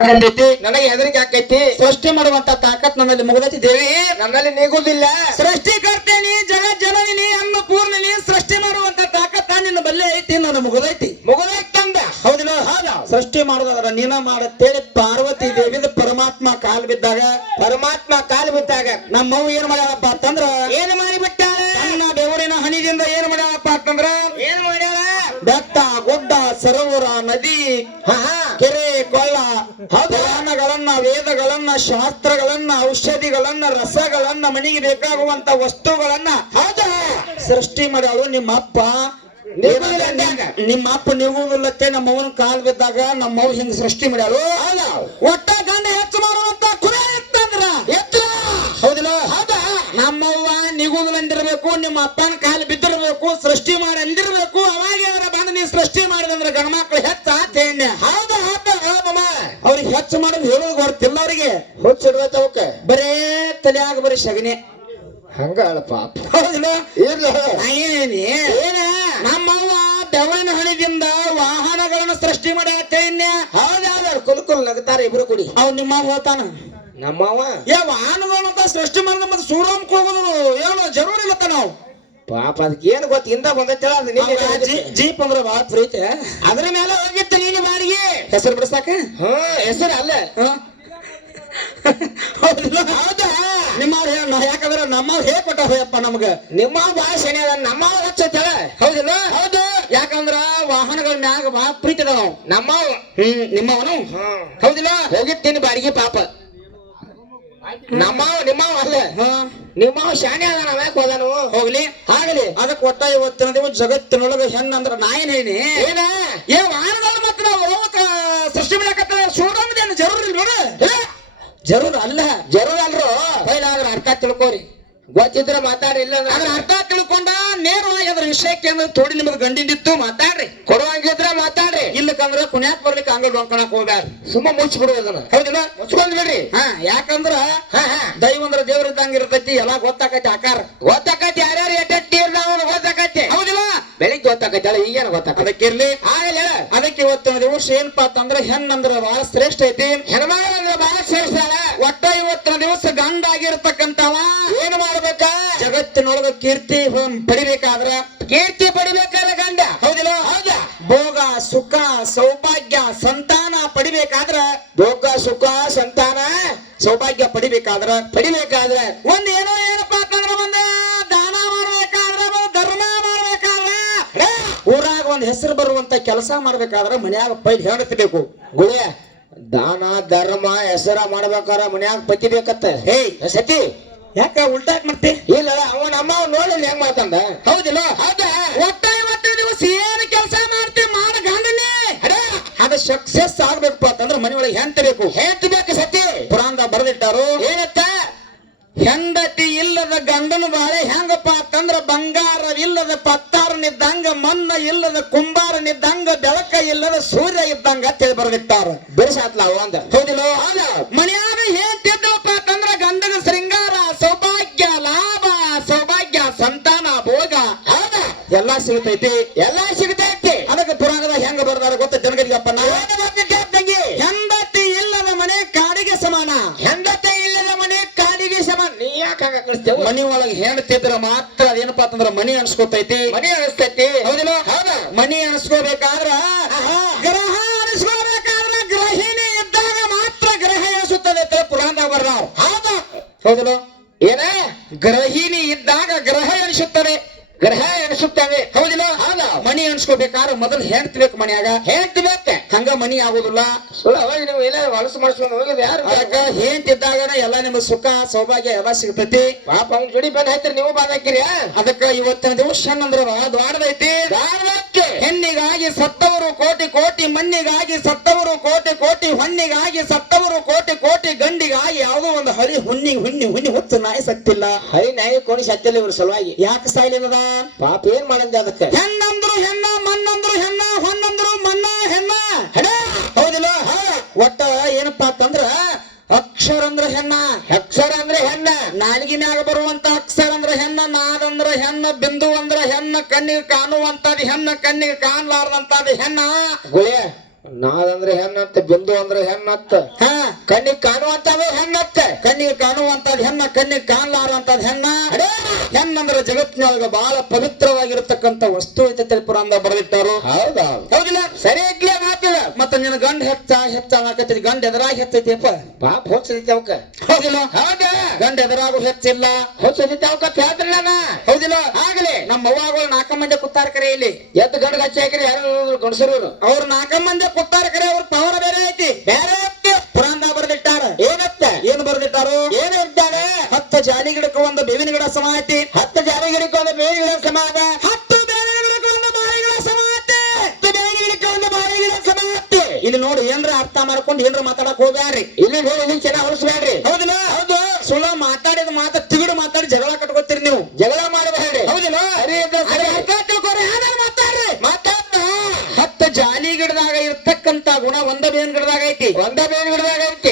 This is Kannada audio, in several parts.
ನನಗೆ ಹೆದರಿಕೆ ಆಕೈತಿ. ಸೃಷ್ಟಿ ಮಾಡುವಂತ ತಾಕತ್ ನಮ್ಮಲ್ಲಿ ಮುಗಿದೈತಿ ದೇವಿ. ನನ್ನಲ್ಲಿ ನೀಗುದಿಲ್ಲ ಸೃಷ್ಟಿಕರ್ತೇನಿ ಜಗತ್ ಅನ್ನ ಪೂರ್ಣನಿ ಸೃಷ್ಟಿ ಮಾಡುವಂತ ತಾಕತ್ ನಿನ್ನ ಬಲ್ಲೆ ಐತಿ ನನ್ನ ಮುಗಿದೈತಿ. ಮುಗಿದೈತಂದ ಹೌದಿಲ್ಲ ಸೃಷ್ಟಿ ಮಾಡೋದಾದ್ರ ನೀನ ಮಾಡತ್ತೇಳಿ ಪಾರ್ವತಿ ದೇವಿದ ಪರಮಾತ್ಮ ಕಾಲ್ ಬಿದ್ದಾಗ ಪರಮಾತ್ಮ ಕಾಲ್ ಬಿದ್ದಾಗ. ನಮ್ಮವ್ ಏನ್ ಮಾಡ್ಯಾಳಪ್ಪ ಅಂತಂದ್ರ ಏನ್ ಮಾಡಿಬಿಟ್ಟಾಳ? ನನ್ನ ಬೆವರಿನ ಹನಿದಿಂದ ಏನ್ ಮಾಡ್ಯಾಳಪ್ಪ ಅಂತಂದ್ರ ಏನ್ ಮಾಡ್ಯಾಳ? ಬೆಟ್ಟ ಗುಡ್ಡ ಸರೋವರ ನದಿ ಕೆರೆ ಕೊಳ್ಳ ಪುರಾಣಗಳನ್ನ ವೇದಗಳನ್ನ ಶಾಸ್ತ್ರಗಳನ್ನ ಔಷಧಿಗಳನ್ನ ರಸಗಳನ್ನ ಮನೆಗೆ ಬೇಕಾಗುವಂತ ವಸ್ತುಗಳನ್ನ ಸೃಷ್ಟಿ ಮಾಡ್ಯಾಳು ನಿಮ್ಮ ಅಪ್ಪ. ನಿಮ್ಮ ಅಪ್ಪ ನೀವು ನಮ್ಮ ಅವನ ಕಾಲ್ ಬಿದ್ದಾಗ ನಮ್ಮ ಅವ್ವ ಹಿಂಗ್ ಸೃಷ್ಟಿ ಮಾಡ್ಯಾಳು. ಒಟ್ಟ ಗಂಡ ಹೆಚ್ಚು ಮಾಡುವಂತ ಕುರಿ ಇತ್ತಂದ್ರ ಎತ್ತು ಹೌದಿಲ್ಲ. ಹೌದಾ. ನಮ್ಮವ್ವ ಅಂದಿರ್ಬೇಕು ನಿಮ್ಮ ಅಪ್ಪನ ಕಾಲ್ ಬಿದ್ದಿರ್ಬೇಕು ಸೃಷ್ಟಿ ಮಾಡಿ ಅಂದಿರ್ಬೇಕು ಅವಾಗ ನೀವು ಸೃಷ್ಟಿ ಮಾಡಿದಂದ್ರ ಗಣ ಮಕ್ಳು ಹೆಚ್ಚ ಹೌದು ಹೌದು ಹೌದು ಹೌದಮ್ಮ ಅವ್ರಿಗೆ ಹೆಚ್ಚು ಮಾಡೋದು ಹೇಳೋದು ಗೊತ್ತಿಲ್ಲ ಅವರಿಗೆ ಹುಚ್ಚಿಡ್ದೈತ ಅವಕ್ಕ. ಬರೇ ತಲೆಯಾಗ ಬರೀ ಶಗನೆ ಹಂಗ ಅಳ ಪಾಪ. ಹೌದಿಲ್ಲ ಇರ್ಲ ನಾ ಏನೇನಿ ಏನ? ನಮ್ಮವ್ವ ಬೆವರಿನ ಹಣಿದಿಂದ ವಾಹನಗಳನ್ನು ಸೃಷ್ಟಿ ಮಾಡಿ ತೇಣ್ಯ ಹೌದಾ ಕುಲ್ ಕುಲ್ ನಗ್ತಾರ ಇಬ್ರು ಕೂಡಿ. ಅವ್ ನಿಮ್ಮ ಹೋತಾನ ನಮ್ಮವ್ವ ಏ ವಾಹನಗಳಂತ ಸೃಷ್ಟಿ ಮಾಡಿದ ಮತ್ತೆ ಸೂರಮ್ಕ್ ಹೋಗುದು ಏನು ಜರೂರ್ ಇಲ್ಲತ್ತ ನಾವು. ಪಾಪ ಅದಕ್ಕೆ ಏನು ಗೊತ್ತ ಹಿಂದ ಬಂದೈತಲ್ಲ ಅದು ನೀನೇ ನಮ್ಗ ಜೀ- ಜೀಪ್ ಅಂದ್ರೆ ಬಹಳ ಪ್ರೀತಿ. ಅದ್ರ ಮೇಲೆ ಹೋಗಿತ್ತು ನೀನು ಬಾರಿಗೆ ಹೆಸರು ಬಿಡಿಸಾಕ? ಹಾ ಹೆಸರು ಅಲ್ಲ. ಹೌದಾ? ನಿಮ್ಮವ್ರು ಹೇಳ ಯಾಕಂದ್ರೆ ನಮ್ಮವ್ರು ಹೇಗ್ ಕೊಟ್ಟ ಹೋಯಪ್ಪ ನಮ್ಗ? ನಿಮ್ಮ ಭಾಳ ಶನಿ ಅದ ನಮ್ಮ ಹಚ್ಚೈತಳ ಹೌದಿಲ್ಲ? ಹೌದು. ಯಾಕಂದ್ರ ವಾಹನಗಳ ಮ್ಯಾಗ ಬಹಳ ಪ್ರೀತಿ ಅದ ನಾವು ನಮ್ಮವ್ ಹ್ಮ್ ನಿಮ್ಮವನು? ಹೌದಿಲ್ಲ? ಹೋಗಿರ್ತೀನಿ ಬಾಡಿಗೆ ಪಾಪ. ನಮ್ಮವ ನಿಮ್ಮವ ಅಲ್ಲ. ನಿಮ್ಮವ ಶಾನೆ ಅದ ನಾವ್ ಯಾಕೆ ಹೋದನು? ಹೋಗ್ಲಿ. ಅದಕ್ಕೆ ಒತ್ತಾಯ ಇವತ್ತಿನ ದಿವಸ ಜಗತ್ತಿನೊಳಗ ಹೆಣ್ಣ ಅಂದ್ರ ನಾ ಏನ್ ಹೇಳಿ ಏನ? ಏ ವಾಹನಗಳ ಮತ್ತೆ ನಾವು ಹೋಗಕ ಸೃಷ್ಟಿ ಮಾಡಕತ್ತ ಸೂರಮ್ಮದೇನು ಜರೂರ್ ಇಲ್ಲ ಜರೂರ್ ಅಲ್ಲ ಜರೂರ್ ಅಲ್ರು? ಪೈಲ ಅದ್ರ ಅರ್ಥ ತಿಳ್ಕೊರಿ. ಗೊತ್ತಿದ್ರ ಮಾತಾಡಿ ಇಲ್ಲ ಅಂದ್ರೆ ಅರ್ಥ ತಿಳ್ಕೊಂಡ ನೇರವಾಗಿ ಅದ್ರ ವಿಷಯಕ್ಕೆ ಅಂದ್ರೆ ತೋಡಿ ನಿಮ್ಗೆ ಗಂಡಿಂದಿತ್ತು ಮಾತಾಡ್ರಿ. ಕೊಡುವಂಗಿದ್ರ ಮಾತಾಡ್ರಿ. ಇಲ್ಲಕಂದ್ರ ಕುಣ್ಯಾಕ್ ಬರ್ಲಿಕ್ಕೆ ಅಂಗಡಿ ಡೊಂಕಣಕ್ ಹೋಗ್ಬ್ಯಾಡ್ರಿ. ಸುಮ್ಮ ಮುಚ್ಚಿ ಬಿಡು ಅದನ್ನ. ಹೌದಿಲ್ಲ? ಮುಚ್ಕೊಂಡ್ ಬಿಡ್ರಿ. ಹಾ ಯಾಕಂದ್ರ ದೈವಂದ್ರ ದೈವ ದೇವ್ರ ಇದ್ದಂಗ ಇರ್ತೈತಿ ಎಲ್ಲಾ ಗೊತ್ತಾಕತಿ ಆಕಾರ. ಗೊತ್ತಾಕತಿ ಯಾರ್ಯಾರು ಹೌದಿಲ್ಲ ಬೆಳಿಗ್ಗೆ ಗೊತ್ತಾಕತಿ ಅಲ್ಲ ಈಗೇನು ಅದಕ್ಕೆ ಅದಕ್ಕಿರ್ಲಿ. ಆಗಲ್ಲ ಹೇಳ. ಅದಕ್ಕೆ ಇವತ್ತಿನ ದಿವಸ ಏನಪ್ಪಾ ಅಂತಂದ್ರೆ ಹೆಣ್ಣಂದ್ರ ಬಹಳ ಶ್ರೇಷ್ಠ ಐತಿ. ಹೆಣ್ಮಗಳ ಬಹಳ ಶ್ರೇಷ್ಠ ಅಲ್ಲ. ಒಟ್ಟ ಇವತ್ತಿನ ದಿವಸ ಗಂಡ ಆಗಿರ್ತಕ್ಕಂತವ ಏನ್ ಮಾಡ್ಬೇಕ? ಜಗತ್ತಿನೊಳಗ ಕೀರ್ತಿ ಪಡಿಬೇಕಾದ್ರ? ಕೀರ್ತಿ ಪಡಿಬೇಕಲ್ಲ ಗಂಡ? ಹೌದಿಲ್ಲ? ಹೌದಾ. ಭೋಗ ಸುಖ ಸೌಭಾಗ್ಯ ಸಂತಾನ ಪಡಿಬೇಕಾದ್ರ? ಭೋಗ ಸುಖ ಸಂತಾನ ಸೌಭಾಗ್ಯ ಪಡಿಬೇಕಾದ್ರ? ಪಡಿಬೇಕಾದ್ರ. ಒಂದ್ ಏನೋ ಹೆಸರು ಬರುವಂತ ಕೆಲಸ ಮಾಡ್ಬೇಕಾದ್ರೆ ಮನ್ಯಾಗ ಪೈಲ್ ಹೇಳಬೇಕು ಗುಳಿಯ ದಾನ ಧರ್ಮ ಹೆಸರ ಮಾಡ್ಬೇಕಾರ ಮನ್ಯಾಗ ಪತಿ ಬೇಕತ್ತ? ಹೇ ಸತಿ? ಯಾಕ ಉಲ್ಟಾಕ್ ಮಾಡ್ತಿ? ಇಲ್ಲ ಅವ ನಮ್ಮ ನೋಡಿ ಹೆಂಗ್ ಮಾಡ್ತಂದ ಹೌದಿಲ್ಲ? ಹೌದ? ಒಟ್ಟ ಇವತ್ತು ಏನ್ ಕೆಲಸ ಮಾಡ್ತಿ ಮಾಡ ಗಂಡನೇ ಅದ ಸಕ್ಸಸ್ ಆಗ್ಬೇಕಪ್ಪ ಅಂತಂದ್ರ ಮನೆಯೊಳಗೆ ಹೆಂತಬೇಕು ಹೆಂತ ಬೇಕು. ಸತಿ? ಪುರಾಣದ ಬರೆದಿಟ್ಟಾರು. ಏನತ್ತ? ಹೆಂಡತಿ ಇಲ್ಲದ ಗಂಡನ ಬಾಳೆ ಹೆಂಗಪ್ಪ ಅಂತಂದ್ರ ಬಂಗಾರವಿಲ್ಲದ ಪತ್ತಾರನಿದ್ದಂಗ ಮನ್ನ ಇಲ್ಲದ ಕುಂಬಾರನಿದ್ದಂಗ ಬೆಳಕ ಇಲ್ಲದ ಸೂರ್ಯ ಇದ್ದಂಗ ತಿಳಿ ಬರೆದಿಟ್ಟಾರ. ಬಿರ್ಸಾತ್ಲ ಅವ ಅಂದ. ಹೌದಿಲ್ಲ? ಹೌದಾ. ಮನ್ಯಾಗ ಹೇಳ್ತಿದ್ದವಪ್ಪ ಅಂತಂದ್ರ ಗಂಧದ ಶೃಂಗಾರ ಸೌಭಾಗ್ಯ ಲಾಭ ಸೌಭಾಗ್ಯ ಸಂತಾನ ಭೋಗ. ಹೌದಾ. ಎಲ್ಲಾ ಸಿಗತೈತಿ. ಎಲ್ಲಾ ಸಿಗತೈತಿ. ಅದಕ್ಕೆ ಪುರಾಣದ ಹೆಂಗ ಬರ್ದಾರ ಗೊತ್ತ? ಜನಗರಿಗಪ್ಪ ನಾ ಕಳಿಸ್ತೇವ ಮನಿ ಒಳಗೆ ಹೆಣ್ತಿದ್ರ ಮಾತ್ರ ಅದೇನಪ್ಪ ಅಂತಂದ್ರ ಮನಿ ಅನ್ಸ್ಕೊತೈತಿ. ಮನಿ ಅನಿಸ್ತೈತಿ ಹೌದಿಲ್ಲ? ಹೌದಾ. ಮನಿ ಅನ್ಸ್ಕೋಬೇಕಾದ್ರ ಗ್ರಹ ಅನಿಸ್ಕೋಬೇಕಾದ್ರ ಗ್ರಹಿಣಿ ಇದ್ದಾಗ ಮಾತ್ರ ಗ್ರಹ ಎನಿಸುತ್ತದೆ ಅಂತ ಪುರಾಣದಾಗ ಬರ್ದಾರ. ಹೌದ. ಹೌದಿಲ್ಲ? ಏನ? ಗ್ರಹಿಣಿ ಇದ್ದಾಗ ಗ್ರಹ ಎನಿಸುತ್ತದೆ. ಗ್ರಹ ಎನಿಸುತ್ತವೆ ಹೌದಿಲ್ಲ? ಹೌದ ಮನಿ ಎಣಿಸ್ಕೋಬೇಕಾದ್ರೆ ಮೊದಲು ಹೆಣ್ತಿಬೇಕು ಮನ್ಯಾಗ. ಬೇಕ ಹಂಗ ಮನಿ ಆಗುದಿಲ್ಲ. ಹೊಲಸು ಮಾಡಿಸ್ಕೊಂಡು ಹೋಗಿದ್ ಯಾರು? ಅದಕ್ಕ ಹೆಂಡ್ತಿದ್ದಾಗ ಎಲ್ಲ ನಿಮ್ಮ ಸುಖ ಸೌಭಾಗ್ಯ ಎಲ್ಲ ಸಿಗ್ತೈತಿ? ಪಾಪ ಅವ್ನ ಜೋಡಿ ಬಂದ್ ಹಾಕ್ತಿರಿ ನೀವು ಬಾದ್ ಹಾಕಿರಿ ಅದಕ್ಕ ಇವತ್ತಿನ ದಿವಸ ಅಂದ್ರ ದ್ವಾರದೈತಿ. ಹೆಣ್ಣಿಗಾಗಿ ಸತ್ತವರು ಕೋಟಿ ಕೋಟಿ ಮಣ್ಣಿಗಾಗಿ ಸತ್ತವರು ಕೋಟಿ ಕೋಟಿ ಹೊನ್ನಿಗಾಗಿ ಸತ್ತವರು ಕೋಟಿ ಕೋಟಿ ಗಂಡಿಗಾಗಿ ಯಾವುದೋ ಒಂದು ಹರಿ ಹುಣ್ಣಿ ಹುಣ್ಣಿ ಹುಣ್ಣಿ ಹೊತ್ತು ನಾಯಿ ಸತ್ತಿಲ್ಲ ಹರಿ ನಾಯಿ ಕೋಣಿ ಸತ್ತಿಲ್ಲ ಇವ್ರ ಸಲುವಾಗಿ. ಯಾಕೆ ಸಾಯ್ಲಿಲ್ಲದ? ಪಾಪ ಏನ್ ಮಾಡಂದ ಅದಕ್ಕೆ? ಹೆಣ್ಣಂದ್ರು ಹೆಣ್ಣ ಮಣ್ಣಂದ್ರು ಹೆಣ್ಣ ಹೊನ್ನಂದ್ರು ಮಣ್ಣ ಹೆಣ್ಣ. ಹೆಣ? ಹೌದಿಲ್ಲ? ಒಟ್ಟ ಏನಪ್ಪಾ ಅಂತಂದ್ರ ಅಕ್ಷರ ಅಂದ್ರ ಹೆಣ್ಣ. ಅಕ್ಷರ ಅಂದ್ರೆ ಹೆಣ್ಣ. ನಾಲ್ಗಿ ಮ್ಯಾಗ ಬರುವಂತ ಅಕ್ಷರ ಅಂದ್ರ ಹೆಣ್ಣ ನಾದಂದ್ರ ಹೆಣ್ಣ ಬಿಂದು ಅಂದ್ರ ಹೆಣ್ಣ ಕಣ್ಣಿಗೆ ಕಾಣುವಂತದ್ ಹೆಣ್ಣ ಕಣ್ಣಿಗೆ ಕಾಣಲಾರ್ದಂತದ್ ಹೆಣ್ಣ. ಗುಳೆ ನಾದಂದ್ರೆ ಹೆಣ್ಣತ್ತ ಬಿಂದು ಅಂದ್ರೆ ಹೆಣ್ಣತ್ತ ಹಾ. ಕಣ್ಣಿಗೆ ಕಾಣುವಂತದ ಹೆಣ್ಣತ್ತ ಕಣ್ಣಿಗೆ ಕಾಣುವಂತದ್ ಹೆಣ್ಣ ಕಣ್ಣಿಗೆ ಕಾಣಲಾರ್ದಂತದ್ ಹೆಣ್ಣ. ಹೆಣ್ಣಂದ್ರ ಜಗತ್ತಿನೊಳಗ ಬಹಳ ಪವಿತ್ರವಾಗಿರತಕ್ಕಂತ ವಸ್ತು ಐತೆ ಪುರಾಣ ಬರೆದಿಟ್ಟಾರು. ಹೌದಾ ಹೌದಿಲ್ಲ? ಸರಿಯಾಗಿ ಮಾತಿಲ್ಲ ಮತ್ತ ನಿನ್ನ ಗಂಡ ಹೆಚ್ಚ ಹೆಚ್ಚ ಹಾಕತ್ತಿ ಗಂಡ ಎದುರಾಗಿ ಹೆಚ್ಚೈತಿಯಪ್ಪ ಪಾಪ ಹೊಚ್ಚದೈತಿ ಅವಕ್ಕ. ಹೌದಿಲ್ಲ? ಹೌದಾ. ಗಂಡ ಎದುರಾಗು ಹೆಚ್ಚಿಲ್ಲ ಹೊಚ್ಚದೈತಿ ಅವಕ್ಕ ಹೇಳ್ತಿಲ್ಲ ಹೌದಿಲ್ಲ? ಆಗಲಿ. ನಮ್ಮ ಅವ್ವಾಗಳು ನಾಲ್ಕ ಮಂದಿ ಕುತ್ತಾರ ಕರೆ ಇಲ್ಲಿ. ಎದ್ದು ಗಂಡ ಹಚ್ಚಿ ಹಾಕಿರಿ ಯಾರು ಗಂಡಸರು ಅವ್ರು ನಾಲ್ಕ ಮಂದಿ ಕುತ್ತಾರ ಕರೆ ಅವ್ರ ಪವರ್ ಬೇರೆ ಐತಿ. ಬೇರೆ ಪುರಾಂದ ಬರ್ದಿಟ್ಟಾರ. ಏನತ್ತ? ಏನ್ ಬರೆದಿಟ್ಟಾರು? ಏನು ಇರ್ತಾನೆ? ಹತ್ತು ಜಾಲಿ ಗಿಡಕ್ಕೆ ಒಂದು ಬೇವಿನ ಗಿಡ ಸಮ ಐತಿ ಹತ್ತು ಗಿಡಕ್ಕೂ ಒಂದು ಬೇವಿನ ಸಮಾನ ಹತ್ತು ಬೇವಿನ ಗಿಡಕ್ಕೆ ಒಂದು ಬಾರಿ ಗಿಡ ಸಮ ಐತೆ ಹತ್ತು ಗಿಡಕ್ಕೂ ಒಂದು ಬಾವಿಗಿನ ಸಮಾನ ಇಲ್ಲಿ ನೋಡಿ ಏನ್ರ ಅರ್ಥ ಮಾಡ್ಕೊಂಡು ಏನ್ರ ಮಾತಾಡಕ್ ಹೋಗ್ಯಾರ್ರಿ ಇಲ್ಲಿ ಹೋಗಿ ಇಲ್ಲಿ ಚೆನ್ನಾಗಿ ಹೊಲಿಸ್ಬೇಡ್ರಿ ಹೌದಿಲ್ಲ? ಹೌದು. ಸುಳ್ಳ ಮಾತಾಡಿದ ಮಾತ ತಿವಿಡು ಮಾತಾಡಿ ಜಗಳ ಕಟ್ಕೋತೀರಿ ನೀವು. ಜಗಳ ಮಾಡಬೇಡ್ರಿ. ಹೌದಿಲ್ಲ? ಸರಿ ತಿಳ್ಕೊರಿ ಮಾತಾಡ್ರಿ. ಮಾತಾಡ್ತ ಹತ್ತು ಜಾಲಿ ಗಿಡದಾಗ ಇರ್ತಕ್ಕಂತ ಗುಣ ಒಂದ ಬೇವಿನ ಗಿಡದಾಗ ಐತಿ. ಒಂದ ಬೇವಿಗಿಡದಾಗ ಐತಿ.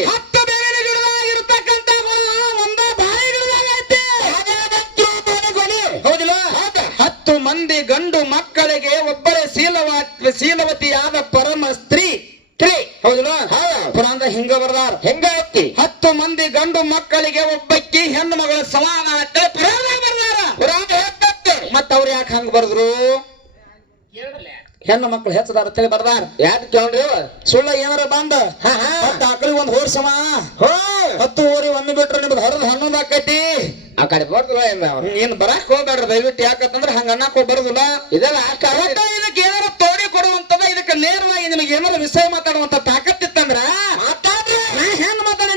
ಮಂದಿ ಗಂಡು ಮಕ್ಕಳಿಗೆ ಒಬ್ಬಕ್ಕಿ ಹೆಣ್ಣು ಮಗಳ ಸಮಾನ ಅಂತ ಪುರಾಣದಾಗ ಬರ್ದಾರ. ಪುರಾಣ ಹೇಳ್ತತ್ತೆ ಮತ್ತ ಅವ್ರು ಯಾಕೆ ಹಂಗ ಬರ್ದ್ರು? ಹೆಣ್ಣು ಮಕ್ಕಳು ಹೆಚ್ಚದಾರ ತಲೆ ಬರ್ದಾರ. ಯಾಕೆ ಕೇಳ್ರಿ? ಸುಳ್ಳ ಏನಾರ ಬಂದ? ಆಕಳಿಗೆ ಒಂದ್ ಹೋರ್ಸಮ ಹತ್ತು ಊರಿ ಒಂದು ಬಿಟ್ರೆ ನಿಮ್ದು ಹರಿದು ಹನ್ನೊಂದು ಆಕೈತಿ. ಆ ಕಡೆ ಬರ್ದಿಲ್ಲ ಏನ್ ಬರಾಕ್ ಹೋಗ್ಬೇಡ್ರಿ. ದಯವಿಟ್ಟು ಯಾಕಂತಂದ್ರೆ ಹಂಗ ಅನ್ನಕ್ ಹೋಗ್ಬಾರ್ದಿಲ್ಲ. ಇದೆಲ್ಲ ಇದಕ್ಕೆ ಏನಾರ ತೋಡಿ ಕೊಡುವಂತದ ಇದಕ್ಕೆ ನೇರವಾಗಿ ನಿಮಗೆ ಏನಾರ ವಿಷಯ ಮಾತಾಡುವಂತ ತಾಕತ್ತಿತ್ತಂದ್ರ? ಮಾತಾಡ್ರಿ. ಹೆಂಗ್ ಮಾತಾಡಿ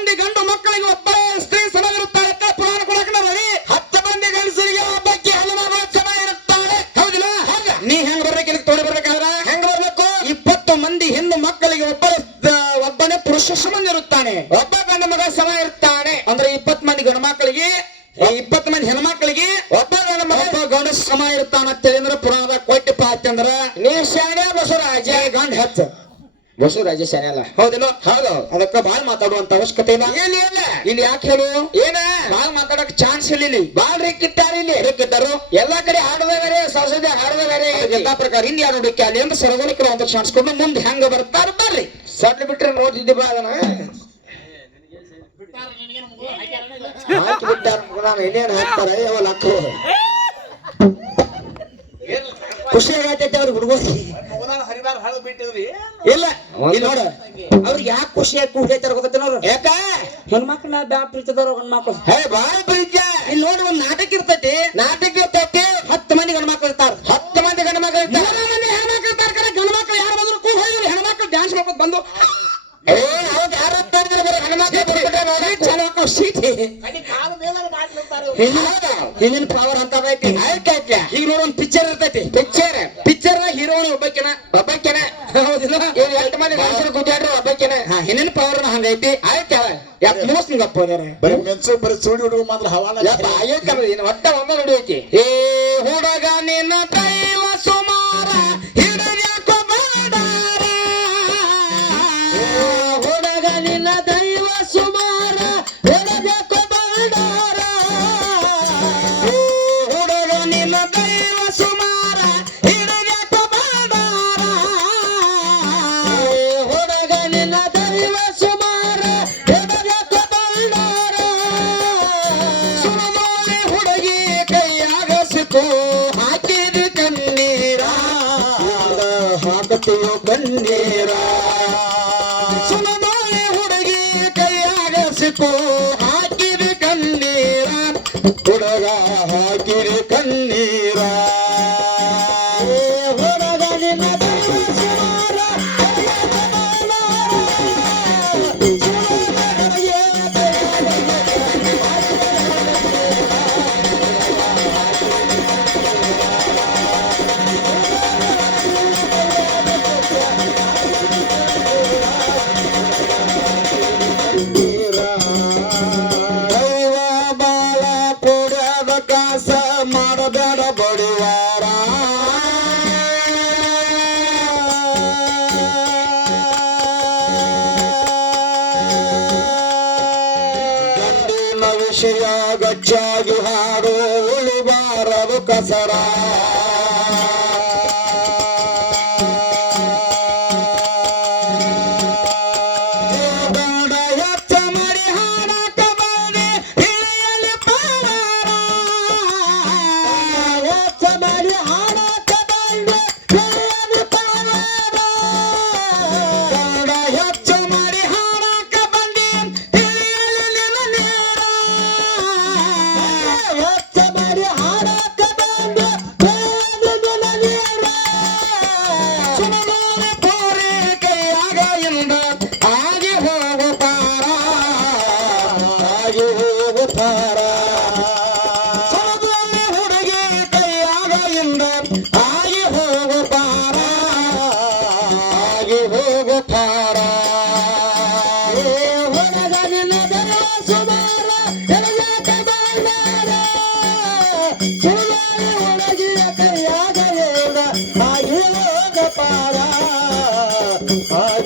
ಮಂದಿ ಗಂಡು ಮಕ್ಕಳಿಗೆ ಒಬ್ಬರೇ ಸ್ತ್ರೀ ಸಲವಿರುತ್ತಾರೆ ಅಂತ ಪುರಾಣ ಕೊಡಕ್ಕೆ ನೋಡಿ. ಹತ್ತು ಮಂದಿ ಗಂಡಸರಿಗೆ ಒಬ್ಬಕ್ಕೆ ಹಲವಾರು ಸಮ ಇರುತ್ತಾಳೆ ಹೌದಿಲ್ಲ? ನೀ ಹೆಂಗ್ ಬರ್ಬೇಕು? ಇದಕ್ಕೆ ತೋಡಿ ಬರ್ಬೇಕಾದ್ರ? ಹೆಂಗ ಬರ್ಬೇಕು? ಇಪ್ಪತ್ತು ಮಂದಿ ಹೆಣ್ಣು ಮಕ್ಕಳಿಗೆ ಒಬ್ಬರ ಒಬ್ಬನೇ ಪುರುಷ ಸಂಬಂಧ ಇರುತ್ತಾನೆ. ಒಬ್ಬ ಗಂಡ ಮಗ ಸಮ ಇರ್ತಾನೆ. ಅಂದ್ರೆ ಇಪ್ಪತ್ ಮಂದಿ ಗಂಡು ಮಕ್ಕಳಿಗೆ ಇಪ್ಪತ್ತು ಮಂದಿ ಹೆಣ್ಮಕ್ಳಿಗೆ ಒಬ್ಬ ಗಂಡ ಮಗ ಒಬ್ಬ ಗಂಡ ಸಮ ಇರುತ್ತಾನ ಅಂತೇಳಿ ಪುರಾಣದ ಕೋಟಿ ಕೊಟ್ಟಿಪ್ಪ ಅಂತಂದ್ರ ನೀ ಶಾಣೆ ಬಸವರಾಜ. ಗಂಡ ಹೆಚ್ಚ ಬಸವರಾಜ ಶಾಣೆ ಅಲ್ಲ. ಹೌದಿಲ್ಲ? ಹೌದು. ಅದಕ್ಕ ಬಾಳ್ ಮಾತಾಡುವಂತ ಅವಶ್ಯಕತೆ ಇಲ್ಲ ಏನ್ ಇಲ್ಲ. ಇಲ್ಲಿ ಯಾಕೆ ಹೇಳು? ಏನ? ಬಾಳ್ ಮಾತಾಡಕ್ ಚಾನ್ಸ್ ಇಲ್ಲ ಇಲ್ಲಿ. ಬಾಳ್ ರೇಕಿಟ್ಟಾರ ಇಲ್ಲಿ. ಕಿಟ್ಟರು? ಎಲ್ಲಾ ಕಡೆ ಹಾಡದ ಬೇರೆ ಬೇರೆ ಎಲ್ಲಾ ಪ್ರಕಾರ ಇಲ್ಲಿ ಯಾರು ಹುಡುಕಿ ಅಲ್ಲಿ ಅಂದ್ರೆ ಸರ್ವನಿಕರ ಅಂತ ಚಾನ್ಸ್ ಕೊಟ್ಟು ಮುಂದೆ ಹೆಂಗ ಬರ್ತಾರ ಬರ್ರಿ. ಸಡ್ಲ ಬಿಟ್ರೆ ನೋಡಿದ್ದೆ ಬಾ ಅದನ್ನ? ಹಾಕಿ ಬಿಟ್ಟಾರ ಇನ್ನೇನ್ ಹಾಕ್ತಾರ? ಯಾವ ಲಕ್ಕ. ಖುಷಿ ಆಗತೈತೆ ಅವ್ರಿಗೆ ಹುಡುಗರಿಗೆ ಇಲ್ಲ ಇಲ್ಲಿ ನೋಡ ಅವ್ರಿಗೆ ಯಾಕೆ ಖುಷಿ ಯಾಕೆ ಕೂಡೈತಾರ ಗೊತ್ತೈತೆ ಅವ್ರು ಯಾಕ? ಹೆಣ್ಮಕ್ಳ ಬ್ಯಾ ಪ್ರೀತಿದಾರ ಗಂಡ್ಮಕ್ಳು ಹೇ ಬಾಳ ಪ್ರೀತ್ಯ. ಇಲ್ಲಿ ನೋಡಿ ಒಂದ್ ನಾಟಕ ಇರ್ತೈತಿ. ನಾಟಕ ಇರ್ತೈತಿ. ಹತ್ತು ಮಂದಿ ಗಂಡ್ಮಕ್ಳು ಇರ್ತಾರ. ಹತ್ತು ಮಂದಿ ಗಂಡ ಮಕ್ಳು ಇರ್ತಾರ ಹೆಣ್ಮಕ್ಳು ಇರ್ತಾರ ಕರೆ ಗಂಡ್ಮಕ್ಳು ಯಾರು ಬಂದ್ರು ಕೂಡ ಹೋಗಿದ್ರು ಹೆಣ್ಮಕ್ಳು ಡ್ಯಾನ್ಸ್ ಮಾಡ್ಕೊತ ಬಂದು. ಏ ಹೌದು ಯಾರ ತೋರಿದ್ರೆ ಬರೀ ಹೆಣ್ಮಕ್ಳು ಬರ್ತಾರೆ ನೋಡಿ. ಹಾಕೋ ಸೀಟಿ ಹಿಂದಿನ ಪವರ್ ಅಂತ ಐತಿ ನೋಡ ಒಂದ್ ಪಿಕ್ಚರ್ ಇರ್ತೈತಿ. Picture picture ಹೀರೋನಿ ಒಬ್ಬಕಿನ. ಒಬ್ಬಕ್ಕೆನ ಹೌದಿಲ್ಲ? ಇವ್ರು ಎಂಟು ಮಂದಿ ಗಂಡಸರು ಗುದ್ದಾಡ್ರು ಹಿಂದಿನ ಪವರ್ ಹಂಗೈತಿ? ಆಯ್ತವ ಯಾಕೆ ಮೋಸ್ ಗಪ್ಪ ಹೋದಾರ ಬರೀ ಮೆನ್ಸು ಬರೀ ಸುಡಿ ಹುಡುಗ ಮಾತ್ರ ಹವಾಲ ಇನ್ನು ಒಟ್ಟ ಒಂದ ನಡಿಯೈತಿ ಏ ಹುಡುಗ ನಿನ್ನ ತೈಲ ನಿನ್ನ ದೈವ ಸುಮಾರ ಹುಡುಗ ಹಾಕಿರಿ ಕಣ್ಣೀರ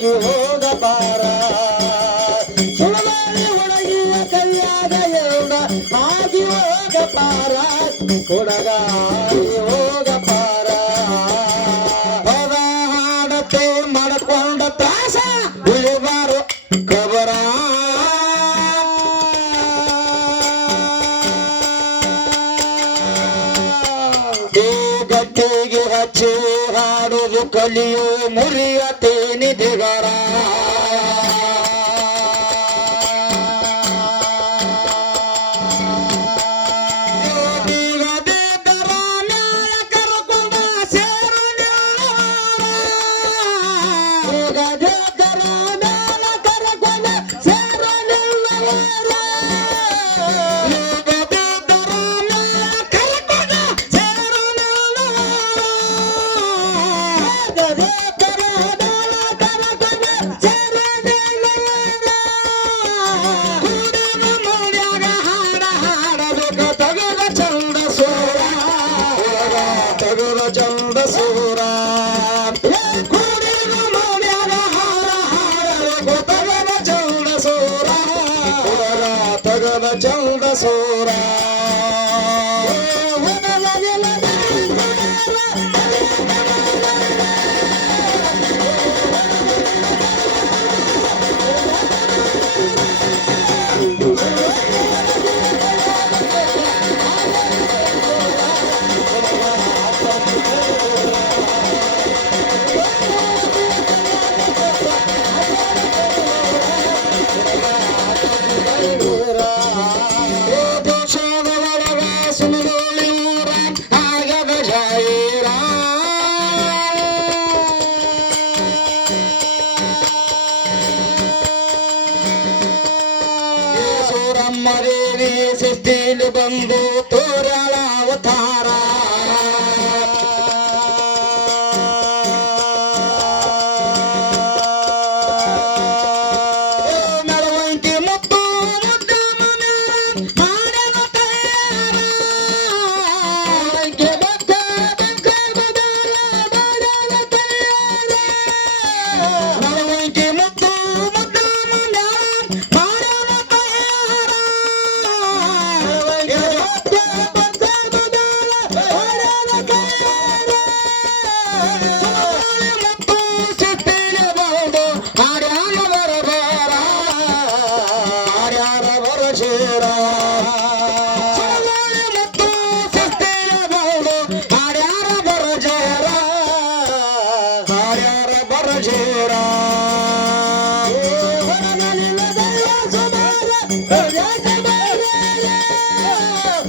ಒಳಗಿ ಹೋಗಬಾರ ಸುಳಬಾರಿ ಒಳಗಿಯ ಕೈಯಾದ ಎಡ ಆಗಿ ಹೋಗಬಾರ ಕೊಡಗಾಡಿ ಹೋಗಬಾರ ಪದ ಹಾಡತೆ ಮಡಕೊಂಡ ತಾಸ ಉಳಿಬಾರು ಕಬರ. Yeah. ಹಾಡುದು ಕಲಿಯು ಮುರಿಯ ನಿಧಿಗರ ಚಂದ tesoura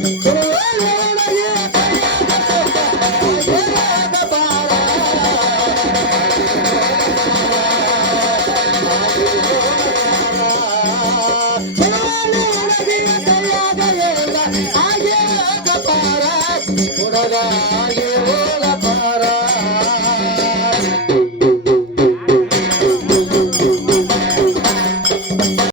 ¡Vamos!